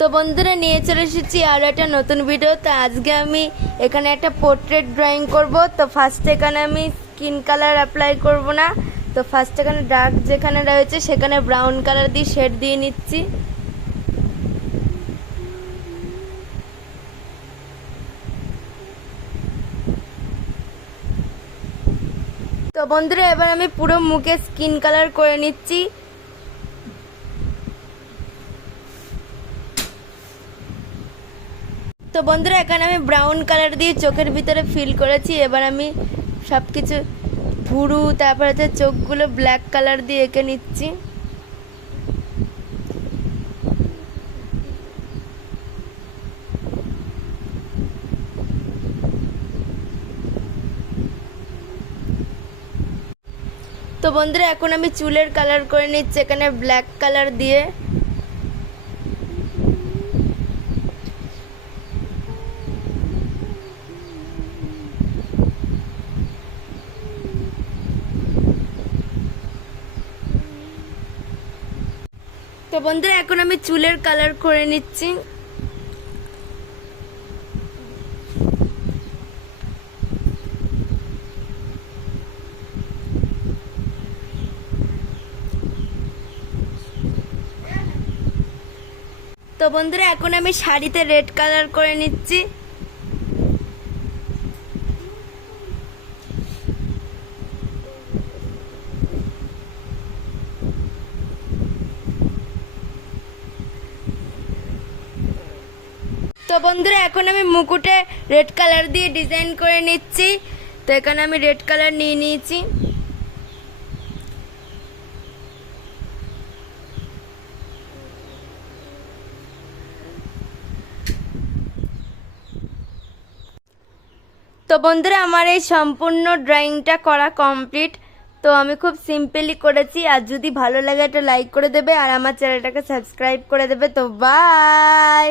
তো বন্ধুরা নিয়ে চলে এসেছি আরও একটা নতুন ভিডিও। তো আজকে আমি এখানে একটা পোর্ট্রেট ড্রয়িং করব। তো ফার্স্ট এখানে আমি স্কিন কালার অ্যাপ্লাই করব না, তো ফার্স্ট এখানে ডার্ক যেখানে রয়েছে সেখানে ব্রাউন কালার দিয়ে শেড দিয়ে নিচ্ছি। তো বন্ধুরা এবার আমি পুরো মুখে স্কিন কালার করে নিচ্ছি। তো বন্ধুরা এখানে আমি ব্রাউন কালার দিয়ে চোখের ভিতরে ফিল করেছি। এবার আমি সব কিছু ভুরু তারপর হচ্ছে চোখগুলো ব্ল্যাক কালার দিয়ে এঁকে নিচ্ছি। তো বন্ধুরা এখন আমি চুলের কালার করে নিচ্ছি এখানে ব্ল্যাক কালার দিয়ে। তো বন্ধুরা এখন আমি চুলের কালার করে নিচ্ছি। তো বন্ধুরা এখন আমি শাড়িতে রেড কালার করে নিচ্ছি। তো বন্ধুরা এখন আমি মুকুটে রেড কালার দিয়ে ডিজাইন করে নিচ্ছি। তো এখানে আমি রেড কালার নিয়ে নিয়েছি। তো বন্ধুরা আমার এই সম্পূর্ণ ড্রয়িংটা করা কমপ্লিট। তো আমি খুব সিম্পলি করেছি। আর যদি ভালো লাগে একটা লাইক করে দেবে আর আমার চ্যানেলটাকে সাবস্ক্রাইব করে দেবে। তো বাই।